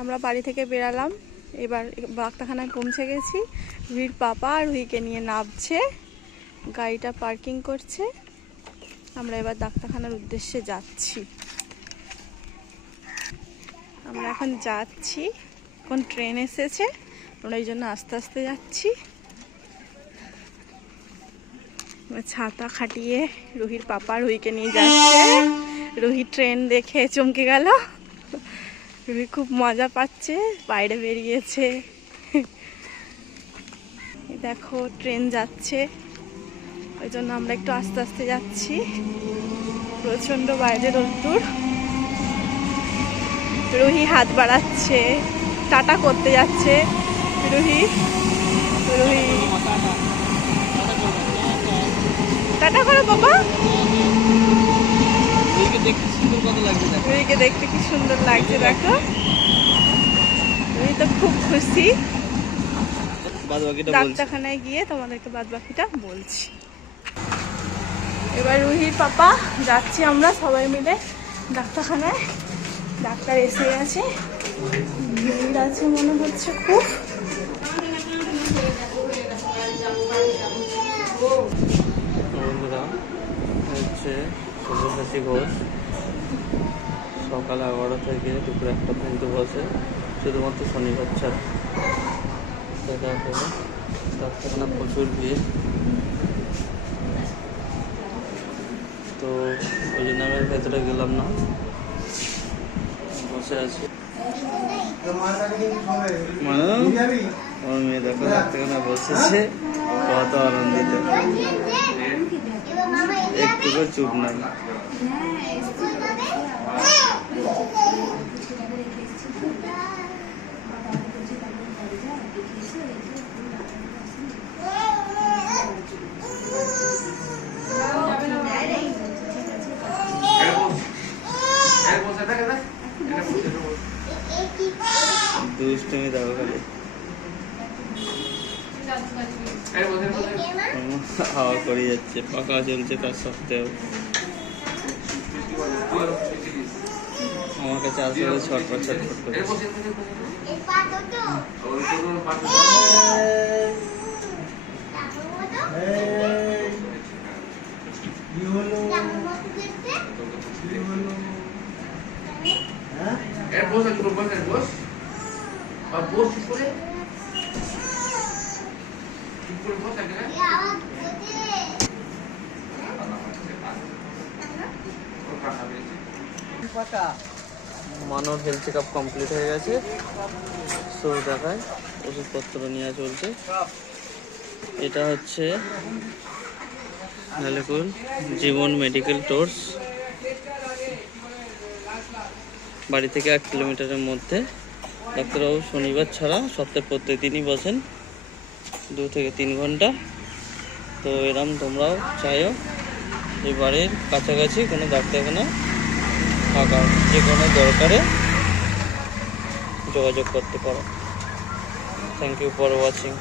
আমরা বাড়ি থেকে বেরালাম, এবার ডাক্তারখানায় পৌঁছে গেছি। রুহির পাপা রুহিকে নিয়ে নামছে, গাড়িটা পার্কিং করছে। আমরা এবার ডাক্তারখানার উদ্দেশ্যে যাচ্ছি। আমরা এখন যাচ্ছি, এখন ট্রেন এসেছে, আমরা এই জন্য আস্তে আস্তে যাচ্ছি। ছাতা খাটিয়ে রুহির পাপা রুহিকে নিয়ে যাচ্ছে। রুহি ট্রেন দেখে চমকে গেল, রুহি খুব মজা পাচ্ছে, বাইরে বেরিয়েছে। দেখো ট্রেন যাচ্ছে, ওই জন্য আমরা একটু আস্তে আস্তে যাচ্ছি। প্রচন্ড বাইরে রোদ্দুর। রুহি হাত বাড়াচ্ছে, টাটা করতে যাচ্ছে। রুহি রুহি টাটা করো বাবা। রুহিকে দেখতে কি সুন্দর লাগছে দেখো। রুহি তো খুব খুশি। ডাক্তারখানায় গিয়ে তোমাদেরকে বাদ বাকিটা বলছি। এবার রুহির পাপা যাচ্ছি আমরা সবাই মিলে ডাক্তারখানায়। ডাক্তার এসে গেছে, ভিড় আছে মনে হচ্ছে খুব। বন্ধুরা হচ্ছে সব্যসাচী ঘোষ সকাল 11টা থেকে দুপুর 1টা পর্যন্ত বসে, শুধুমাত্র শনিবার ছাড়া। ডাক্তারখানা প্রচুর ভিড়, তো ওই জন্য আমি ভেতরে গেলাম না, বসে আছি। আমার মেয়ে দেখো ডাক্তারখানা বসেছে, কত আনন্দিত, একটুকু চুপ নাই। দুষ্টুমি দেখো খালি, হাওয়া করে যাচ্ছে, পাখা চলছে তার সত্ত্বেও। আমার কাছে আসলে ছটফট ছটফট করছে। মানব হেলথ চেক আপ কমপ্লিট হয়ে গেছে, সো দেখায় ওষুধপত্র নেওয়া চলছে। এটা হচ্ছে নালেকুল জীবন মেডিকেল স্টোর্স, বাড়ি থেকে 1 কিলোমিটারের মধ্যে। ডাক্তারবাবু শনিবার ছাড়া সপ্তাহে প্রত্যেক দিনই বসেন 2 থেকে 3 ঘন্টা। তো এরম তোমরাও চাইও এই বাড়ির কাছাকাছি কোনো ডাক্তারখানা থাকা, যে কোনো দরকারে যোগাযোগ করতে পারো। Thank you for watching.